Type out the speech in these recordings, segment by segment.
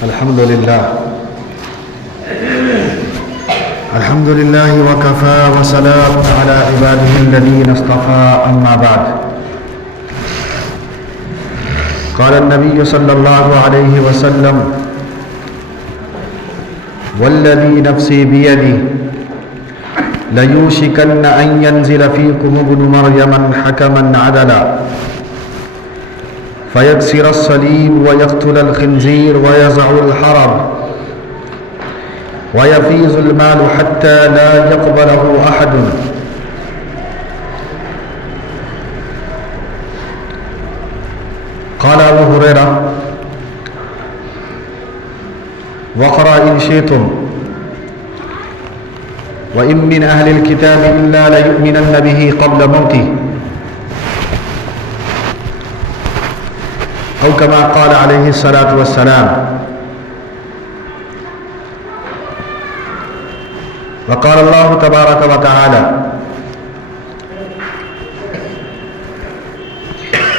الحمد لله وكفى وسلام على عباده الذين اصطفى أما بعد. قال النبي صلى الله عليه وسلم: والذي نفسي بيده ليوشكن أن ينزل فيكم ابن مريم حكما عدلا فيكسر الصليب ويقتل الخنزير ويزع الحرب ويفيض المال حتى لا يقبله أحد. قال أبو هريرة: وقرأ إن شئتم وإن من أهل الكتاب إلا ليؤمنن به قبل موته أو كما قال عليه الصلاة والسلام. وقال الله تبارك وتعالى: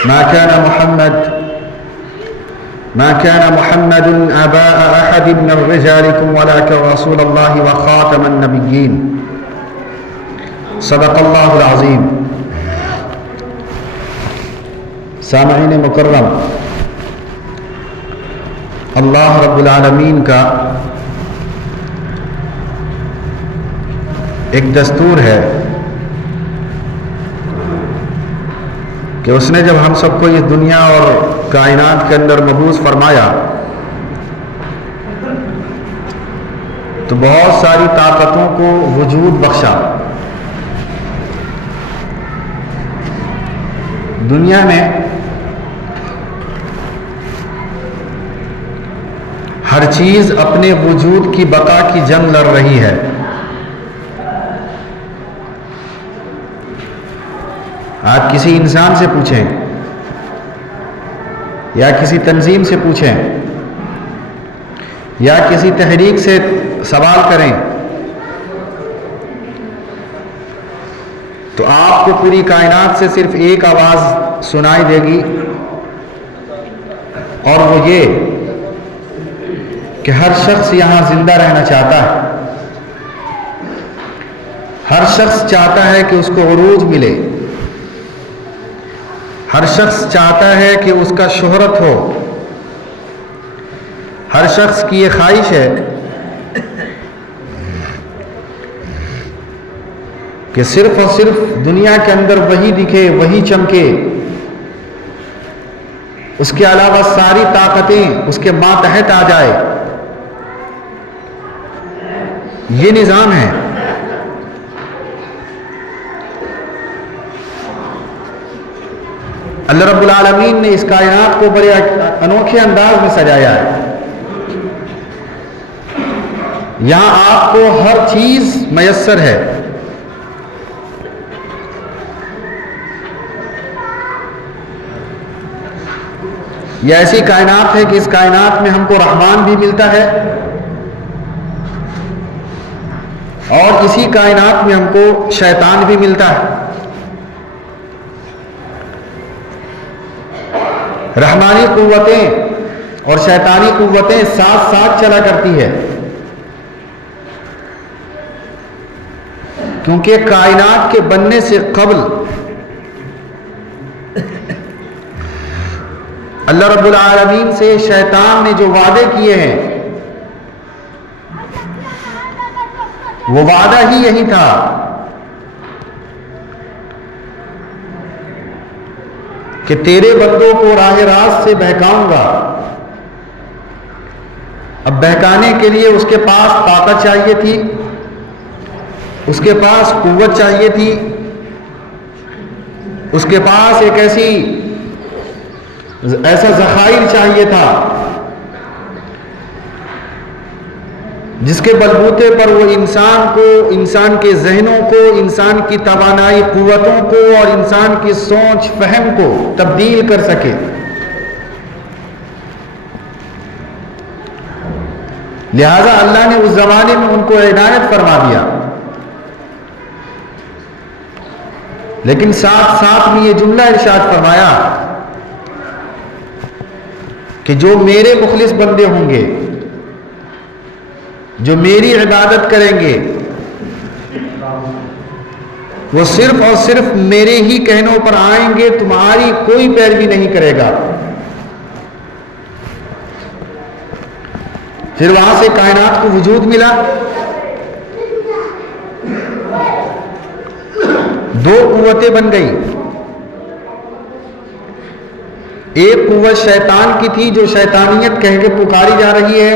ما كان محمد أبا أحد من رجالكم ولكن رسول الله وخاتم النبيين. صدق اللہ العظیم. سامعین مکرم، اللہ رب العالمین کا ایک دستور ہے کہ اس نے جب ہم سب کو اس دنیا اور کائنات کے اندر مبعوث فرمایا تو بہت ساری طاقتوں کو وجود بخشا. دنیا میں ہر چیز اپنے وجود کی بقا کی جنگ لڑ رہی ہے. آپ کسی انسان سے پوچھیں یا کسی تنظیم سے پوچھیں یا کسی تحریک سے سوال کریں تو آپ کو پوری کائنات سے صرف ایک آواز سنائی دے گی، اور وہ یہ کہ ہر شخص یہاں زندہ رہنا چاہتا ہے. ہر شخص چاہتا ہے کہ اس کو عروج ملے. ہر شخص چاہتا ہے کہ اس کا شہرت ہو. ہر شخص کی یہ خواہش ہے کہ صرف اور صرف دنیا کے اندر وہی دکھے، وہی چمکے، اس کے علاوہ ساری طاقتیں اس کے ماتحت آ جائے. یہ نظام ہے. اللہ رب العالمین نے اس کائنات کو بڑے انوکھے انداز میں سجایا ہے. یہاں آپ کو ہر چیز میسر ہے. یہ ایسی کائنات ہے کہ اس کائنات میں ہم کو رحمان بھی ملتا ہے اور اسی کائنات میں ہم کو شیطان بھی ملتا ہے. رحمانی قوتیں اور شیطانی قوتیں ساتھ ساتھ چلا کرتی ہے، کیونکہ کائنات کے بننے سے قبل اللہ رب العالمین سے شیطان نے جو وعدے کیے ہیں وہ وعدہ ہی یہی تھا کہ تیرے بندوں کو راہ راست سے بہکاؤں گا. اب بہکانے کے لیے اس کے پاس طاقت چاہیے تھی، اس کے پاس قوت چاہیے تھی، اس کے پاس ایک ایسا ذخائر چاہیے تھا جس کے بلبوتے پر وہ انسان کو، انسان کے ذہنوں کو، انسان کی توانائی قوتوں کو اور انسان کی سوچ فہم کو تبدیل کر سکے. لہذا اللہ نے اس زمانے میں ان کو عنایت فرما دیا. لیکن ساتھ ساتھ میں یہ جملہ ارشاد فرمایا کہ جو میرے مخلص بندے ہوں گے جو میری عبادت کریں گے وہ صرف اور صرف میرے ہی کہنوں پر آئیں گے، تمہاری کوئی پیروی نہیں کرے گا۔ پھر وہاں سے کائنات کو وجود ملا، دو قوتیں بن گئی، ایک قوت شیطان کی تھی جو شیطانیت کہہ کے پکاری جا رہی ہے،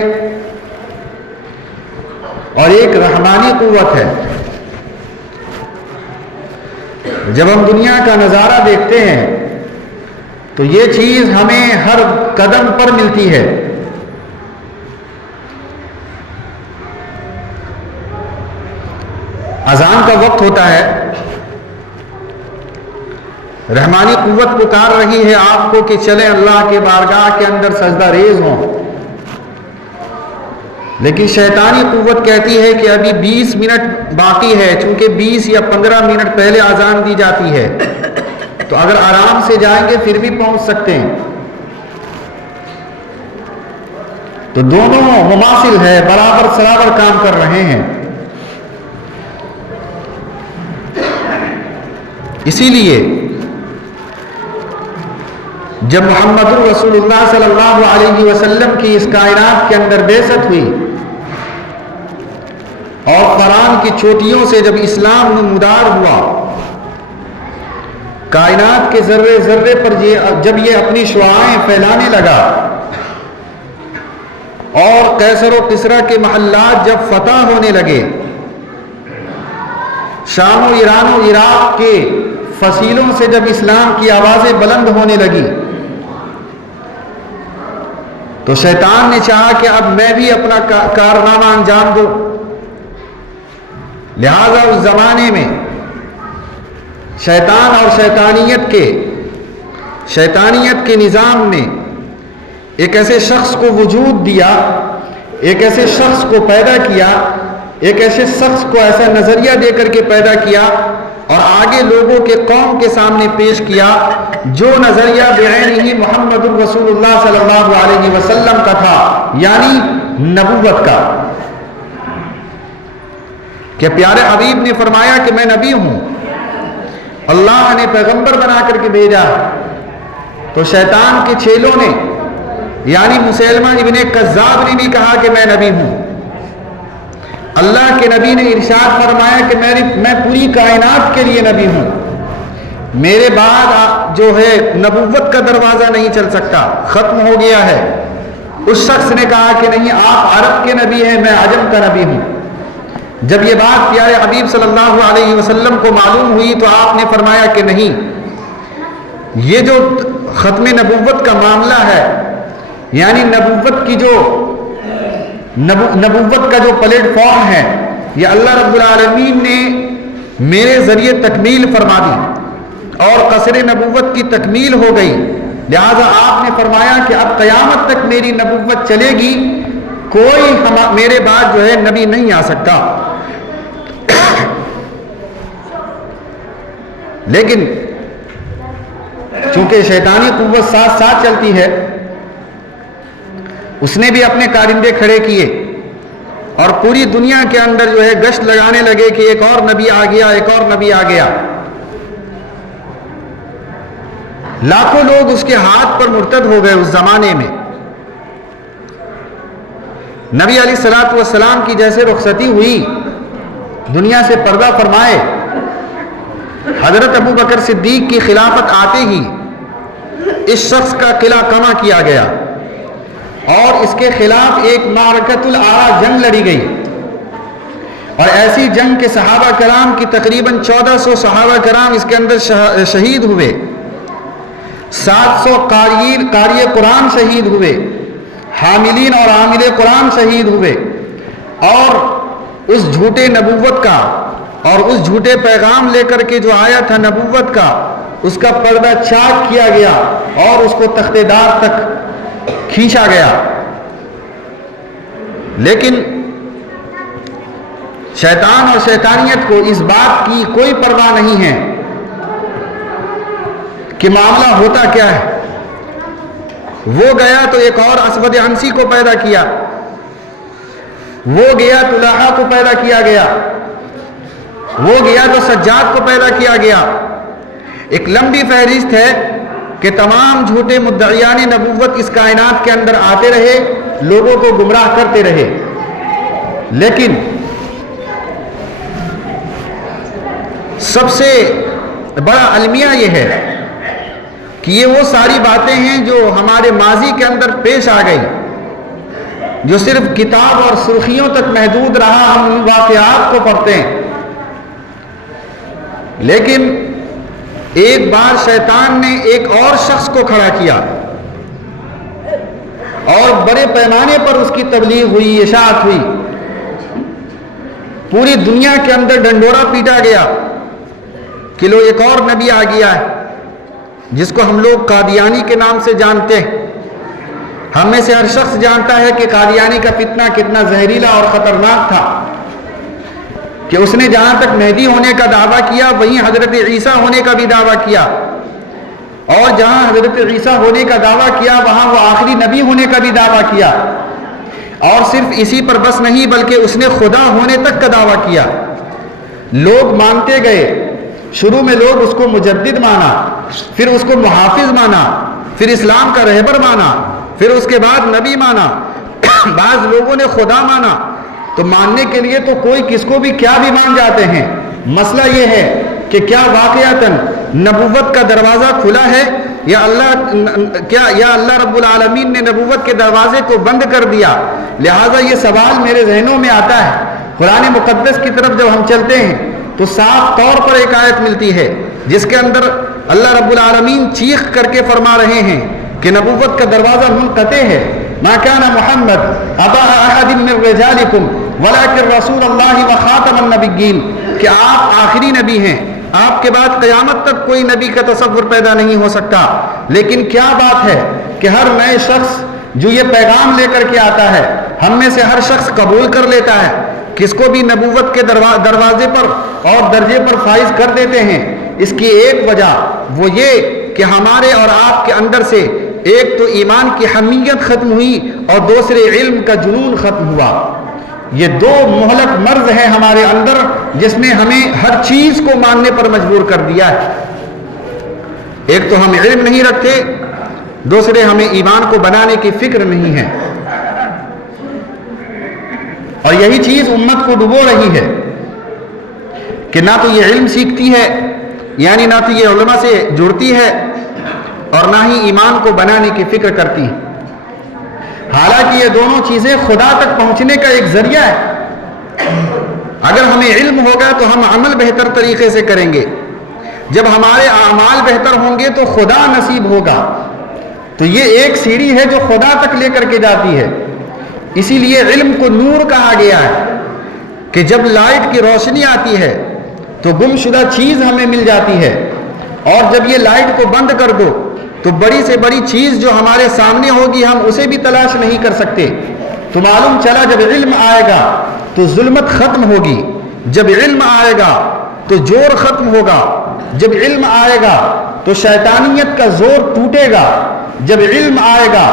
اور ایک رحمانی قوت ہے۔ جب ہم دنیا کا نظارہ دیکھتے ہیں تو یہ چیز ہمیں ہر قدم پر ملتی ہے۔ اذان کا وقت ہوتا ہے، رحمانی قوت پکار رہی ہے آپ کو کہ چلیں اللہ کے بارگاہ کے اندر سجدہ ریز ہوں، لیکن شیطانی قوت کہتی ہے کہ ابھی 20 منٹ باقی ہے، چونکہ 20 یا 15 منٹ پہلے اذان دی جاتی ہے، تو اگر آرام سے جائیں گے پھر بھی پہنچ سکتے ہیں۔ تو دونوں مماثل ہے، برابر سرابر کام کر رہے ہیں۔ اسی لیے جب محمد رسول اللہ صلی اللہ علیہ وسلم کی اس کائنات کے اندر بعثت ہوئی اور قرآن کی چوٹیوں سے جب اسلام نمودار ہوا، کائنات کے ذرے ذرے پر جب یہ اپنی شعاعیں پھیلانے لگا اور قیصر و کسریٰ کے محلات جب فتح ہونے لگے، شام و ایران و عراق کے فصیلوں سے جب اسلام کی آوازیں بلند ہونے لگی، تو شیطان نے چاہا کہ اب میں بھی اپنا کارنامہ انجام دوں۔ لہذا اس زمانے میں شیطان اور شیطانیت کے نظام نے ایک ایسے شخص کو وجود دیا، ایک ایسے شخص کو پیدا کیا، ایک ایسے شخص کو ایسا نظریہ دے کر کے پیدا کیا اور آگے لوگوں کے قوم کے سامنے پیش کیا، جو نظریہ بعینہ محمد رسول اللہ صلی اللہ علیہ وسلم کا تھا، یعنی نبوت کا، کہ پیارے حبیب نے فرمایا کہ میں نبی ہوں، اللہ نے پیغمبر بنا کر کے بھیجا۔ تو شیطان کے چیلوں نے یعنی مسیلمہ ابن کذاب نے بھی کہا کہ میں نبی ہوں۔ اللہ کے نبی نے ارشاد فرمایا کہ میں پوری کائنات کے لیے نبی ہوں، میرے بعد جو ہے نبوت کا دروازہ نہیں چل سکتا، ختم ہو گیا ہے۔ اس شخص نے کہا کہ نہیں، آپ عرب کے نبی ہیں، میں عجم کا نبی ہوں۔ جب یہ بات پیارے حبیب صلی اللہ علیہ وسلم کو معلوم ہوئی تو آپ نے فرمایا کہ نہیں، یہ جو ختم نبوت کا معاملہ ہے، یعنی نبوت کا جو پلیٹ فارم ہے، یہ اللہ رب العالمین نے میرے ذریعے تکمیل فرما دی اور قصر نبوت کی تکمیل ہو گئی۔ لہذا آپ نے فرمایا کہ اب قیامت تک میری نبوت چلے گی، کوئی میرے بعد جو ہے نبی نہیں آ سکتا۔ لیکن چونکہ شیطانی قوت ساتھ ساتھ چلتی ہے، اس نے بھی اپنے کارندے کھڑے کیے اور پوری دنیا کے اندر جو ہے گشت لگانے لگے کہ ایک اور نبی آ گیا، ایک اور نبی آ گیا۔ لاکھوں لوگ اس کے ہاتھ پر مرتد ہو گئے اس زمانے میں۔ نبی علیہ الصلوۃ والسلام کی جیسے رخصتی ہوئی، دنیا سے پردہ فرمائے، حضرت ابو بکر صدیق کی خلافت آتے ہی اس شخص کا قلعہ کما کیا گیا اور اس کے خلاف ایک معرکۃ العرا جنگ لڑی گئی، اور ایسی جنگ کے صحابہ کرام کی تقریباً 1400 صحابہ کرام اس کے اندر شہید ہوئے، 700 قاری قرآن شہید ہوئے، حاملین اور عامل قرآن شہید ہوئے، اور اس جھوٹے نبوت کا اور اس جھوٹے پیغام لے کر کے جو آیا تھا نبوت کا، اس کا پردہ چاک کیا گیا اور اس کو تخت دار تک کھینچا گیا۔ لیکن شیطان اور شیطانیت کو اس بات کی کوئی پرواہ نہیں ہے کہ معاملہ ہوتا کیا ہے۔ وہ گیا تو ایک اور اسود عنسی کو پیدا کیا، وہ گیا تو طلحہ کو پیدا کیا گیا، وہ گیا تو سجاد کو پیدا کیا گیا۔ ایک لمبی فہرست ہے کہ تمام جھوٹے مدعیان نبوت اس کائنات کے اندر آتے رہے، لوگوں کو گمراہ کرتے رہے، لیکن سب سے بڑا المیہ یہ ہے کہ یہ وہ ساری باتیں ہیں جو ہمارے ماضی کے اندر پیش آ گئی، جو صرف کتاب اور سرخیوں تک محدود رہا، ہم ان واقعات کو پڑھتے ہیں، لیکن ایک بار شیطان نے ایک اور شخص کو کھڑا کیا اور بڑے پیمانے پر اس کی تبلیغ ہوئی، اشاعت ہوئی، پوری دنیا کے اندر ڈنڈورا پیٹا گیا کہ لو ایک اور نبی آ گیا ہے، جس کو ہم لوگ قادیانی کے نام سے جانتے ہیں۔ ہم میں سے ہر شخص جانتا ہے کہ قادیانی کا فتنہ کتنا زہریلا اور خطرناک تھا، کہ اس نے جہاں تک مہدی ہونے کا دعویٰ کیا وہیں حضرت عیسیٰ ہونے کا بھی دعویٰ کیا، اور جہاں حضرت عیسیٰ ہونے کا دعویٰ کیا وہاں وہ آخری نبی ہونے کا بھی دعویٰ کیا، اور صرف اسی پر بس نہیں بلکہ اس نے خدا ہونے تک کا دعویٰ کیا۔ لوگ مانتے گئے، شروع میں لوگ اس کو مجدد مانا، پھر اس کو محافظ مانا، پھر اسلام کا رہبر مانا، پھر اس کے بعد نبی مانا، بعض لوگوں نے خدا مانا۔ تو ماننے کے لیے تو کوئی کس کو بھی کیا بھی مان جاتے ہیں، مسئلہ یہ ہے کہ کیا واقعتاً نبوت کا دروازہ کھلا ہے یا اللہ رب العالمین نے نبوت کے دروازے کو بند کر دیا۔ لہٰذا یہ سوال میرے ذہنوں میں آتا ہے۔ قرآن مقدس کی طرف جب ہم چلتے ہیں تو صاف طور پر ایک آیت ملتی ہے جس کے اندر اللہ رب العالمین چیخ کر کے فرما رہے ہیں کہ نبوت کا دروازہ منقطع ہے۔ ما کان محمد ابا احد من رجالکم ولکن رسول اللہ وخاتم النبیین، کہ آپ آخری نبی ہیں، آپ کے بعد قیامت تک کوئی نبی کا تصور پیدا نہیں ہو سکتا۔ لیکن کیا بات ہے کہ ہر نئے شخص جو یہ پیغام لے کر کے آتا ہے، ہم میں سے ہر شخص قبول کر لیتا ہے، کس کو بھی نبوت کے دروازے پر اور درجے پر فائز کر دیتے ہیں۔ اس کی ایک وجہ وہ یہ کہ ہمارے اور آپ کے اندر سے ایک تو ایمان کی حمیت ختم ہوئی اور دوسرے علم کا جنون ختم ہوا۔ یہ دو مہلک مرض ہے ہمارے اندر جس نے ہمیں ہر چیز کو ماننے پر مجبور کر دیا ہے۔ ایک تو ہم علم نہیں رکھتے، دوسرے ہمیں ایمان کو بنانے کی فکر نہیں ہے، اور یہی چیز امت کو ڈبو رہی ہے کہ نہ تو یہ علم سیکھتی ہے، یعنی نہ تو یہ علماء سے جڑتی ہے، اور نہ ہی ایمان کو بنانے کی فکر کرتی ہے۔ حالانکہ یہ دونوں چیزیں خدا تک پہنچنے کا ایک ذریعہ ہے۔ اگر ہمیں علم ہوگا تو ہم عمل بہتر طریقے سے کریں گے، جب ہمارے اعمال بہتر ہوں گے تو خدا نصیب ہوگا۔ تو یہ ایک سیڑھی ہے جو خدا تک لے کر کے جاتی ہے۔ اسی لیے علم کو نور کہا گیا ہے کہ جب لائٹ کی روشنی آتی ہے تو گم شدہ چیز ہمیں مل جاتی ہے، اور جب یہ لائٹ کو بند کر دو تو بڑی سے بڑی چیز جو ہمارے سامنے ہوگی ہم اسے بھی تلاش نہیں کر سکتے۔ تو معلوم چلا جب علم آئے گا تو ظلمت ختم ہوگی، جب علم آئے گا تو جور ختم ہوگا، جب علم آئے گا تو شیطانیت کا زور ٹوٹے گا، جب علم آئے گا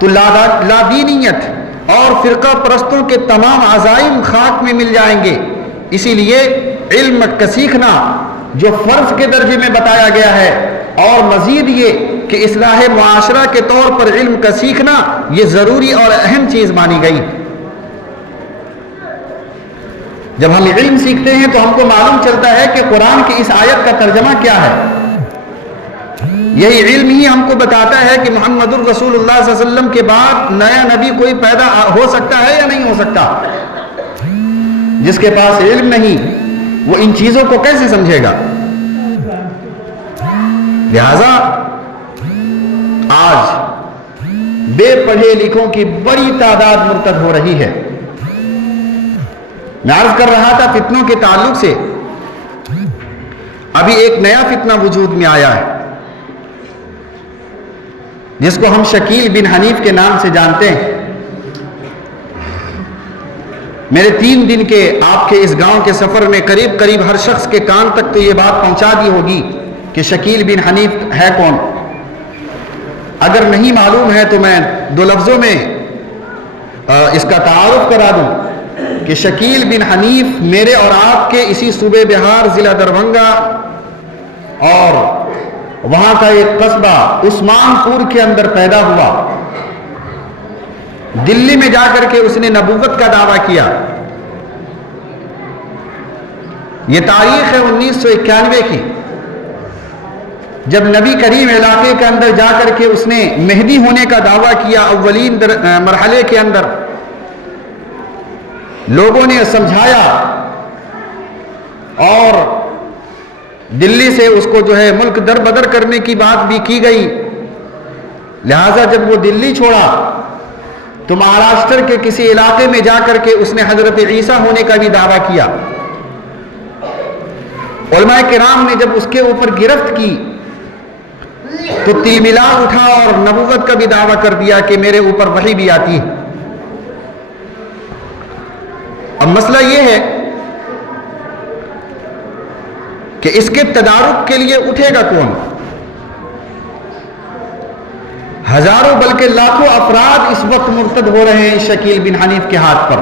تو لادینیت اور فرقہ پرستوں کے تمام عزائم خاک میں مل جائیں گے۔ اسی لیے علم کا سیکھنا جو فرض کے درجے میں بتایا گیا ہے، اور مزید یہ کہ اصلاح معاشرہ کے طور پر علم کا سیکھنا یہ ضروری اور اہم چیز مانی گئی۔ جب ہم علم سیکھتے ہیں تو ہم کو معلوم چلتا ہے کہ قرآن کی اس آیت کا ترجمہ کیا ہے۔ یہی علم ہی ہم کو بتاتا ہے کہ محمد الرسول اللہ صلی اللہ علیہ وسلم کے بعد نیا نبی کوئی پیدا ہو سکتا ہے یا نہیں ہو سکتا۔ جس کے پاس علم نہیں وہ ان چیزوں کو کیسے سمجھے گا؟ لہذا آج بے پڑھے لکھوں کی بڑی تعداد مرتد ہو رہی ہے۔ میں عرض کر رہا تھا فتنوں کے تعلق سے، ابھی ایک نیا فتنہ وجود میں آیا ہے جس کو ہم شکیل بن حنیف کے نام سے جانتے ہیں۔ میرے 3 دن کے آپ کے اس گاؤں کے سفر میں قریب قریب ہر شخص کے کان تک تو یہ بات پہنچا دی ہوگی کہ شکیل بن حنیف ہے کون۔ اگر نہیں معلوم ہے تو میں 2 لفظوں میں اس کا تعارف کرا دوں کہ شکیل بن حنیف میرے اور آپ کے اسی صوبے بہار ضلع دربھنگہ اور وہاں کا ایک قصبہ عثمان پور کے اندر پیدا ہوا. دلی میں جا کر کے اس نے نبوت کا دعویٰ کیا. یہ تاریخ ہے 1991 کی، جب نبی کریم علاقے کے اندر جا کر کے اس نے مہدی ہونے کا دعویٰ کیا. اولین مرحلے کے اندر لوگوں نے سمجھایا اور دلی سے اس کو جو ہے ملک در بدر کرنے کی بات بھی کی گئی. لہذا جب وہ دلی چھوڑا تو مہاراشٹر کے کسی علاقے میں جا کر کے اس نے حضرت عیسیٰ ہونے کا بھی دعویٰ کیا. علماء کرام نے جب اس کے اوپر گرفت کی تو تلملا اٹھا اور نبوت کا بھی دعویٰ کر دیا کہ میرے اوپر وحی بھی آتی ہے. اب مسئلہ یہ ہے کہ اس کے تدارک کے لیے اٹھے گا کون؟ ہزاروں بلکہ لاکھوں افراد اس وقت مرتد ہو رہے ہیں شکیل بن حنیف کے ہاتھ پر.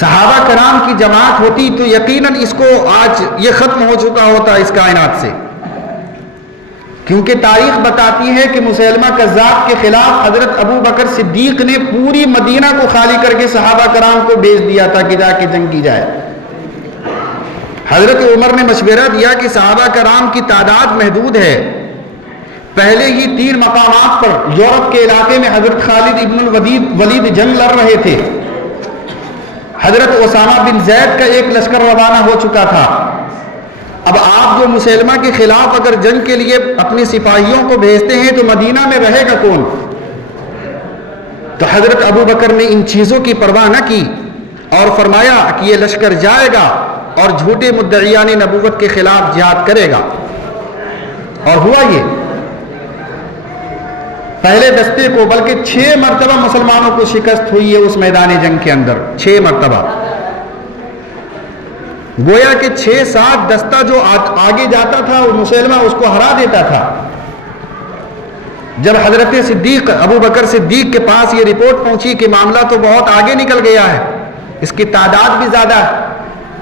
صحابہ کرام کی جماعت ہوتی تو یقیناً اس کو آج یہ ختم ہو چکا ہوتا اس کائنات سے، کیونکہ تاریخ بتاتی ہے کہ مسیلمہ کذاب کے خلاف حضرت ابو بکر صدیق نے پوری مدینہ کو خالی کر کے صحابہ کرام کو بھیج دیا تھا کہ جا کے جنگ کی جائے. حضرت عمر نے مشورہ دیا کہ صحابہ کرام کی تعداد محدود ہے. پہلے ہی 3 مقامات پر یورپ کے علاقے میں حضرت خالد ابن الولید جنگ لڑ رہے تھے. حضرت اسامہ بن زید کا ایک لشکر روانہ ہو چکا تھا. اب آپ جو مسلمہ کے خلاف اگر جنگ کے لیے اپنے سپاہیوں کو بھیجتے ہیں تو مدینہ میں رہے گا کون؟ تو حضرت ابو بکر نے ان چیزوں کی پرواہ نہ کی اور فرمایا کہ یہ لشکر جائے گا اور جھوٹے مدعیان نبوت کے خلاف جہاد کرے گا. اور ہوا یہ، پہلے دستے کو بلکہ 6 مرتبہ مسلمانوں کو شکست ہوئی ہے اس میدان جنگ کے اندر. 6 مرتبہ، گویا کہ 6-7 دستہ جو آگے جاتا تھا وہ مسلمہ اس کو ہرا دیتا تھا. جب حضرت صدیق ابو بکر صدیق کے پاس یہ رپورٹ پہنچی کہ معاملہ تو بہت آگے نکل گیا ہے، اس کی تعداد بھی زیادہ ہے،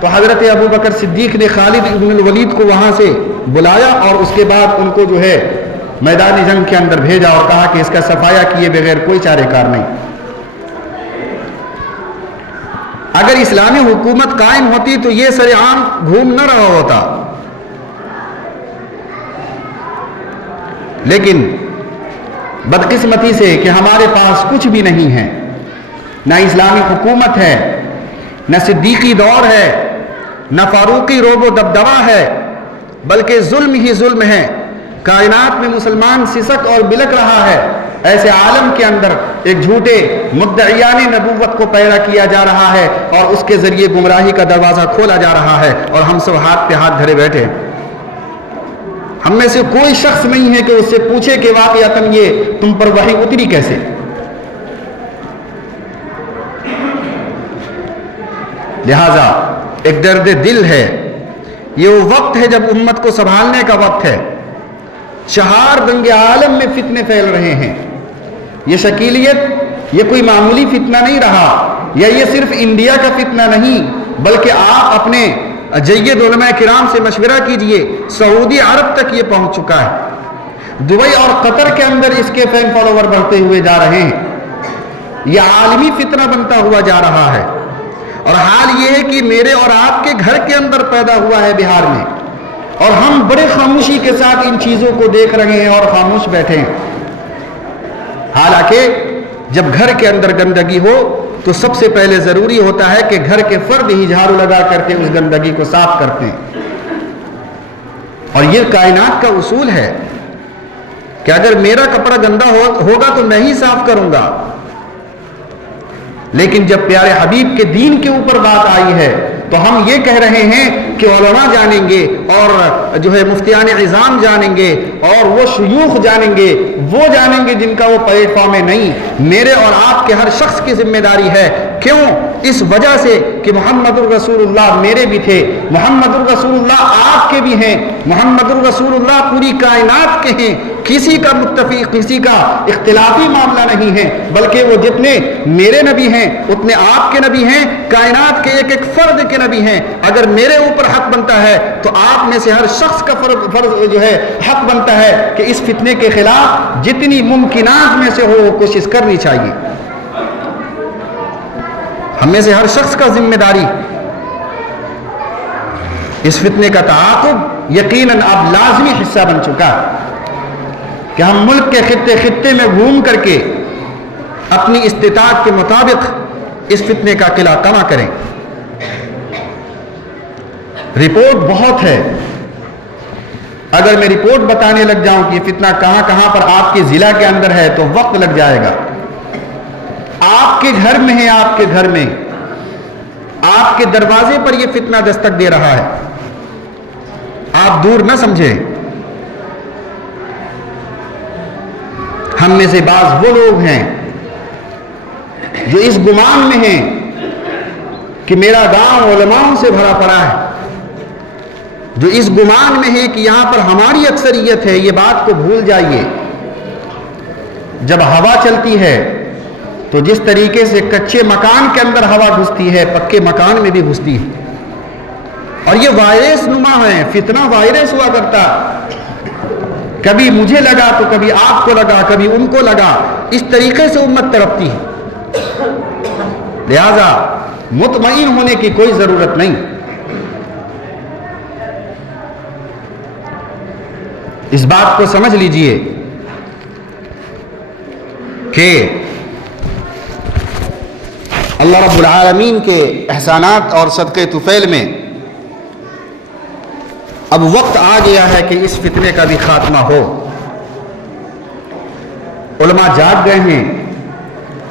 تو حضرت ابو بکر صدیق نے خالد ابن الولید کو وہاں سے بلایا اور اس کے بعد ان کو جو ہے میدان جنگ کے اندر بھیجا اور کہا کہ اس کا صفایا کیے بغیر کوئی چارہ کار نہیں. اگر اسلامی حکومت قائم ہوتی تو یہ سر عام گھوم نہ رہا ہوتا. لیکن بدقسمتی سے کہ ہمارے پاس کچھ بھی نہیں ہے، نہ اسلامی حکومت ہے، نہ صدیقی دور ہے، نہ فاروقی روب و دبدبہ ہے، بلکہ ظلم ہی ظلم ہے. کائنات میں مسلمان سسک اور بلک رہا ہے. ایسے عالم کے اندر ایک جھوٹے مدعیان نبوت کو پیدا کیا جا رہا ہے اور اس کے ذریعے گمراہی کا دروازہ کھولا جا رہا ہے، اور ہم سب ہاتھ پہ ہاتھ دھرے بیٹھے. ہم میں سے کوئی شخص نہیں ہے کہ اس سے پوچھے کہ واقعتاً یہ تم پر وحی اتری کیسے. لہذا ایک درد دل ہے. یہ وہ وقت ہے جب امت کو سنبھالنے کا وقت ہے. 4 دنگ عالم میں فتنے پھیل رہے ہیں. یہ شکیلیت یہ کوئی معمولی فتنہ نہیں رہا، یا یہ صرف انڈیا کا فتنہ نہیں، بلکہ آپ اپنے جید علماء کرام سے مشورہ کیجئے. سعودی عرب تک یہ پہنچ چکا ہے. دبئی اور قطر کے اندر اس کے فین فالوور بڑھتے ہوئے جا رہے ہیں. یہ عالمی فتنہ بنتا ہوا جا رہا ہے. اور حال یہ ہے کہ میرے اور آپ کے گھر کے اندر پیدا ہوا ہے بہار میں، اور ہم بڑے خاموشی کے ساتھ ان چیزوں کو دیکھ رہے ہیں اور خاموش بیٹھے ہیں. حالانکہ جب گھر کے اندر گندگی ہو تو سب سے پہلے ضروری ہوتا ہے کہ گھر کے فرد ہی جھاڑو لگا کر کے اس گندگی کو صاف کرتے ہیں. اور یہ کائنات کا اصول ہے کہ اگر میرا کپڑا گندا ہوگا تو میں ہی صاف کروں گا. لیکن جب پیارے حبیب کے دین کے اوپر بات آئی ہے تو ہم یہ کہہ رہے ہیں کہ علماء جانیں گے اور جو ہے مفتیان عظام جانیں گے اور وہ شیوخ جانیں گے، وہ جانیں گے جن کا وہ پلیٹ فارم ہے. نہیں، میرے اور آپ کے ہر شخص کی ذمہ داری ہے کیوں؟ اس وجہ سے کہ محمد الرسول اللہ میرے بھی تھے، محمد الرسول اللہ آپ کے بھی ہیں، محمد الرسول اللہ پوری کائنات کے ہیں، کسی کا متفق کسی کا اختلافی معاملہ نہیں ہے، بلکہ وہ جتنے میرے نبی ہیں اتنے آپ کے نبی ہیں، کائنات کے ایک ایک فرد کے نبی ہیں۔ اگر میرے اوپر حق بنتا ہے تو آپ میں سے ہر شخص کا فرض جو ہے حق بنتا ہے کہ اس فتنے کے خلاف جتنی ممکنات میں سے ہو وہ کوشش کرنی چاہیے۔ ہم میں سے ہر شخص کا ذمہ داری اس فتنے کا تعاقب یقیناً اب لازمی حصہ بن چکا ہے کہ ہم ملک کے خطے خطے میں گھوم کر کے اپنی استطاعت کے مطابق اس فتنے کا قلعہ کما کریں۔ رپورٹ بہت ہے، اگر میں رپورٹ بتانے لگ جاؤں کہ یہ فتنہ کہاں کہاں پر آپ کے ضلع کے اندر ہے تو وقت لگ جائے گا۔ آپ کے گھر میں ہے، آپ کے گھر میں، آپ کے دروازے پر یہ فتنہ دستک دے رہا ہے، آپ دور نہ سمجھیں۔ ہم میں سے بعض وہ لوگ ہیں جو اس گمان میں ہیں کہ میرا گاؤں علماؤں سے بھرا پڑا ہے، جو اس گمان میں ہے کہ یہاں پر ہماری اکثریت ہے۔ یہ بات کو بھول جائیے، جب ہوا چلتی ہے تو جس طریقے سے کچے مکان کے اندر ہوا گھستی ہے پکے مکان میں بھی گھستی ہے، اور یہ وائرس نما ہے، فتنہ وائرس ہوا کرتا، کبھی مجھے لگا تو کبھی آپ کو لگا، کبھی ان کو لگا، اس طریقے سے امت تڑپتی ہے۔ لہذا مطمئن ہونے کی کوئی ضرورت نہیں۔ اس بات کو سمجھ لیجئے کہ اللہ رب العالمین کے احسانات اور صدقے طفیل میں اب وقت آ گیا ہے کہ اس فتنے کا بھی خاتمہ ہو۔ علماء جاگ گئے ہیں،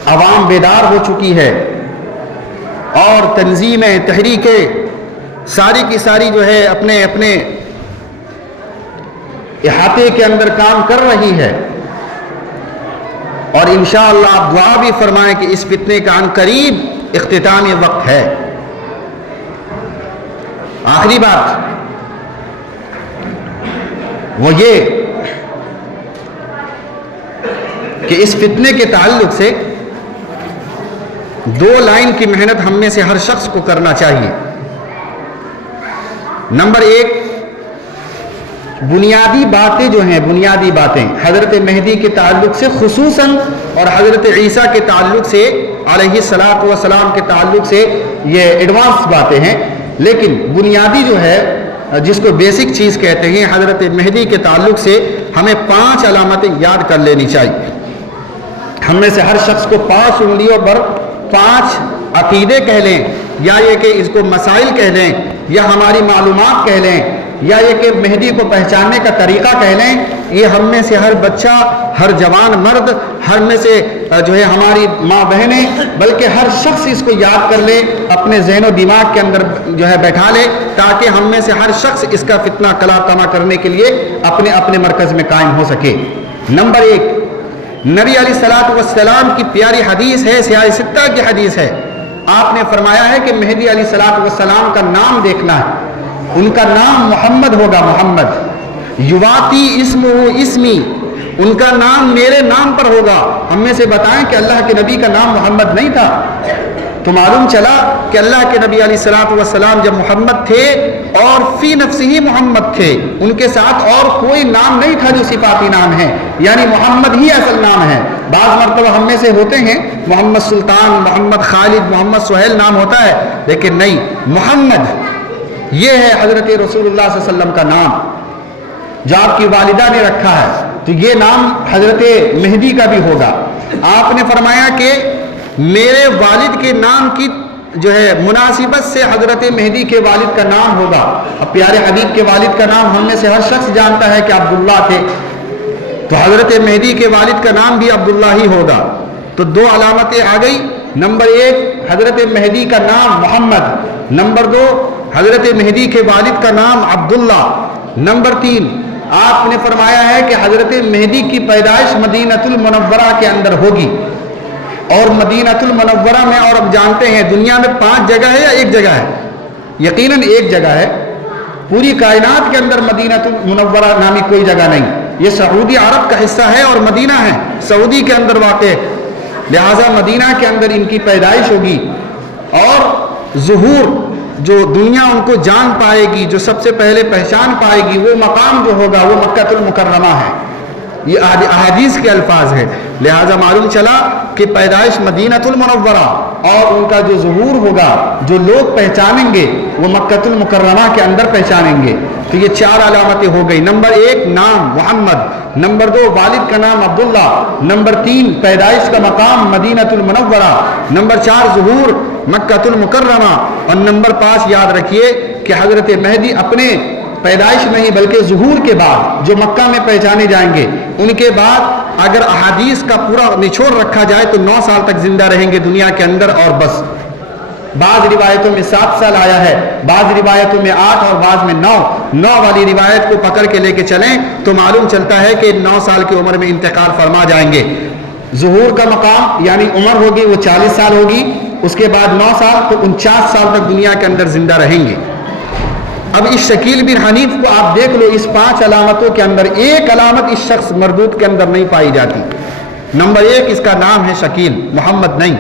عوام بیدار ہو چکی ہے، اور تنظیمیں تحریکیں ساری کی ساری جو ہے اپنے اپنے احاطے کے اندر کام کر رہی ہے، اور انشاءاللہ آپ دعا بھی فرمائیں کہ اس فتنے کا عنقریب اختتامی وقت ہے۔ آخری بات وہ یہ کہ اس فتنے کے تعلق سے 2 لائن کی محنت ہم میں سے ہر شخص کو کرنا چاہیے۔ نمبر 1، بنیادی باتیں جو ہیں، بنیادی باتیں حضرت مہدی کے تعلق سے خصوصاً اور حضرت عیسیٰ کے تعلق سے علیہ الصلاۃ والسلام کے تعلق سے یہ ایڈوانس باتیں ہیں، لیکن بنیادی جو ہے جس کو بیسک چیز کہتے ہیں، حضرت مہدی کے تعلق سے ہمیں 5 علامتیں یاد کر لینی چاہیے۔ ہم میں سے ہر شخص کو 5 انگلیوں پر 5 عقیدے کہہ لیں، یا یہ کہ اس کو مسائل کہہ لیں، یا ہماری معلومات کہہ لیں، یا یہ کہ مہدی کو پہچاننے کا طریقہ کہہ لیں، یہ ہم میں سے ہر بچہ، ہر جوان مرد، ہر میں سے جو ہے ہماری ماں بہنیں، بلکہ ہر شخص اس کو یاد کر لے، اپنے ذہن و دماغ کے اندر جو ہے بیٹھا لے، تاکہ ہم میں سے ہر شخص اس کا فتنہ قلع کما کرنے کے لیے اپنے اپنے مرکز میں قائم ہو سکے۔ نمبر 1، نبی علیہ الصلوۃ والسلام کی پیاری حدیث ہے، سیاہ ستہ کی حدیث ہے۔ آپ نے فرمایا ہے کہ مہدی علیہ الصلوۃ والسلام کا نام دیکھنا ہے، ان کا نام محمد ہوگا، محمد یواتی اسمہ اسمی، ان کا نام میرے نام پر ہوگا۔ ہم میں سے بتائیں کہ اللہ کے نبی کا نام محمد نہیں تھا؟ تو معلوم چلا کہ اللہ کے نبی علیہ الصلوۃ والسلام جب محمد تھے اور فی نفسہ ہی محمد تھے، ان کے ساتھ اور کوئی نام نہیں تھا جو صفاتی نام ہے، یعنی محمد ہی اصل نام ہے۔ بعض مرتبہ ہم میں سے ہوتے ہیں محمد سلطان، محمد خالد، محمد سہیل نام ہوتا ہے، لیکن نہیں، محمد یہ ہے حضرت رسول اللہ صلی اللہ علیہ وسلم کا نام، جو آپ کی والدہ نے رکھا ہے، تو یہ نام حضرت مہدی کا بھی ہوگا۔ آپ نے فرمایا کہ میرے والد کے نام کی جو ہے مناسبت سے حضرت مہدی کے والد کا نام ہوگا۔ اب پیارے حبیب کے والد کا نام ہم میں سے ہر شخص جانتا ہے کہ عبداللہ تھے، تو حضرت مہدی کے والد کا نام بھی عبداللہ ہی ہوگا۔ تو 2 علامتیں آ گئی۔ نمبر 1، حضرت مہدی کا نام محمد۔ نمبر 2، حضرت مہدی کے والد کا نام عبداللہ۔ نمبر 3، آپ نے فرمایا ہے کہ حضرت مہدی کی پیدائش مدینہ المنورہ کے اندر ہوگی۔ اور مدینۃ المنورہ میں، اور اب جانتے ہیں دنیا میں 5 جگہ ہے یا ایک جگہ ہے؟ یقیناً ایک جگہ ہے، پوری کائنات کے اندر مدینۃ المنورہ نامی کوئی جگہ نہیں. یہ سعودی عرب کا حصہ ہے اور مدینہ ہے سعودی کے اندر واقع، لہٰذا مدینہ کے اندر ان کی پیدائش ہوگی. اور ظہور جو دنیا ان کو جان پائے گی، جو سب سے پہلے پہچان پائے گی، وہ مقام جو ہوگا وہ مکہ المکرمہ ہے. یہ احادیث کے الفاظ ہے. لہٰذا معلوم چلا کہ پیدائش مدینۃ المنورہ، اور ان کا جو ظہور ہوگا، جو لوگ پہچانیں گے وہ مکہ المکرمہ کے اندر پہچانیں گے. تو یہ 4 علامتیں ہو گئی. نمبر 1 نام محمد، نمبر 2 والد کا نام عبداللہ، نمبر 3 پیدائش کا مقام مدینۃ المنورہ، نمبر 4 ظہور مکہ المکرمہ، اور نمبر 5 یاد رکھیے کہ حضرت مہدی اپنے پیدائش نہیں بلکہ ظہور کے بعد جو مکہ میں پہچانے جائیں گے، ان کے بعد اگر احادیث کا پورا نچوڑ رکھا جائے تو 9 سال تک زندہ رہیں گے دنیا کے اندر اور بس. بعض روایتوں میں 7 سال آیا ہے، بعض روایتوں میں 8 اور بعض میں 9 والی روایت کو پکڑ کے لے کے چلیں تو معلوم چلتا ہے کہ 9 سال کی عمر میں انتقال فرما جائیں گے. ظہور کا مقام یعنی عمر ہوگی وہ 40 سال ہوگی، اس کے بعد 9 سال تو 49 سال تک دنیا کے اندر زندہ رہیں گے. اب اس شکیل بن حنیف کو آپ دیکھ لو، اس 5 علامتوں کے اندر ایک علامت اس شخص مردود کے اندر نہیں پائی جاتی. نمبر 1 اس کا نام ہے شکیل، محمد نہیں.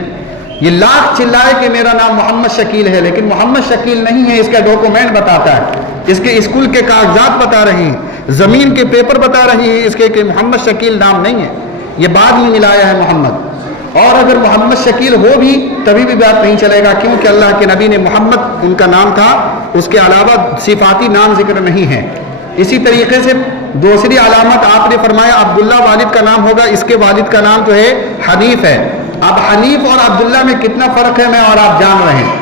یہ لاکھ چلائے کہ میرا نام محمد شکیل ہے، لیکن محمد شکیل نہیں ہے. اس کا ڈاکومنٹ بتاتا ہے، اس کے اسکول کے کاغذات بتا رہے ہیں، زمین کے پیپر بتا رہے ہیں اس کے کہ محمد شکیل نام نہیں ہے، یہ بعد میں ملایا ہے محمد. اور اگر محمد شکیل ہو بھی تبھی بھی بات نہیں چلے گا، کیونکہ اللہ کے نبی نے محمد ان کا نام تھا، اس کے علاوہ صفاتی نام ذکر نہیں ہے. اسی طریقے سے دوسری علامت آپ نے فرمایا عبداللہ والد کا نام ہوگا، اس کے والد کا نام جو ہے حنیف ہے. اب حنیف اور عبداللہ میں کتنا فرق ہے میں اور آپ جان رہے ہیں.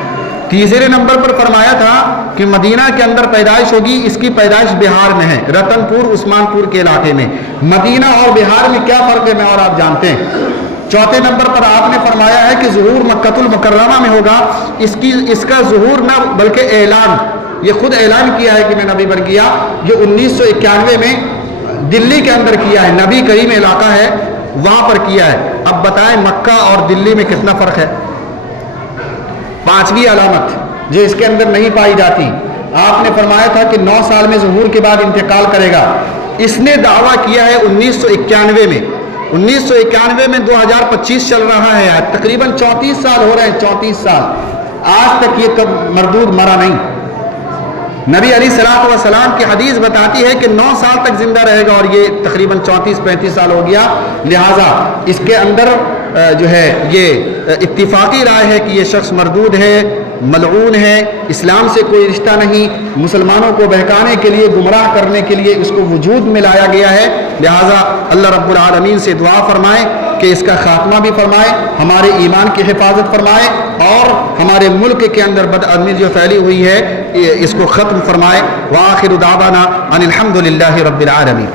تیسرے نمبر پر فرمایا تھا کہ مدینہ کے اندر پیدائش ہوگی، اس کی پیدائش بہار میں ہے، رتن پور عثمان پور کے علاقے میں. مدینہ اور بہار میں کیا فرق ہے میں اور آپ جانتے ہیں. چوتھے نمبر پر آپ نے فرمایا ہے کہ ظہور مکہ المکرمہ میں ہوگا. اس کا ظہور نہ بلکہ اعلان، یہ خود اعلان کیا ہے کہ میں نبی بن گیا. یہ 1991 میں دلی کے اندر کیا ہے، نبی کریم علاقہ ہے وہاں پر کیا ہے. اب بتائیں مکہ اور دلی میں کتنا فرق ہے. 5ویں علامت جو اس کے اندر نہیں پائی جاتی، آپ نے فرمایا تھا کہ 9 سال میں ظہور کے بعد انتقال کرے گا. اس نے دعویٰ کیا ہے 1991 میں، 1991 میں 2025 چل رہا ہے، تقریباً 34 سال ہو رہے ہیں. 34 سال آج تک یہ مردود مرا نہیں. نبی علیہ الصلوۃ والسلام کی حدیث بتاتی ہے کہ 9 سال تک زندہ رہے گا، اور یہ تقریباً 34-35 سال ہو گیا. لہٰذا اس کے اندر جو ہے یہ اتفاقی رائے ہے کہ یہ شخص مردود ہے، ملعون ہے، اسلام سے کوئی رشتہ نہیں، مسلمانوں کو بہکانے کے لیے، گمراہ کرنے کے لیے اس کو وجود میں لایا گیا ہے. لہٰذا اللہ رب العالمین سے دعا فرمائیں کہ اس کا خاتمہ بھی فرمائے، ہمارے ایمان کی حفاظت فرمائے، اور ہمارے ملک کے اندر بدعملی جو پھیلی ہوئی ہے اس کو ختم فرمائے. وآخر دعوانا ان الحمد للہ رب العالمین.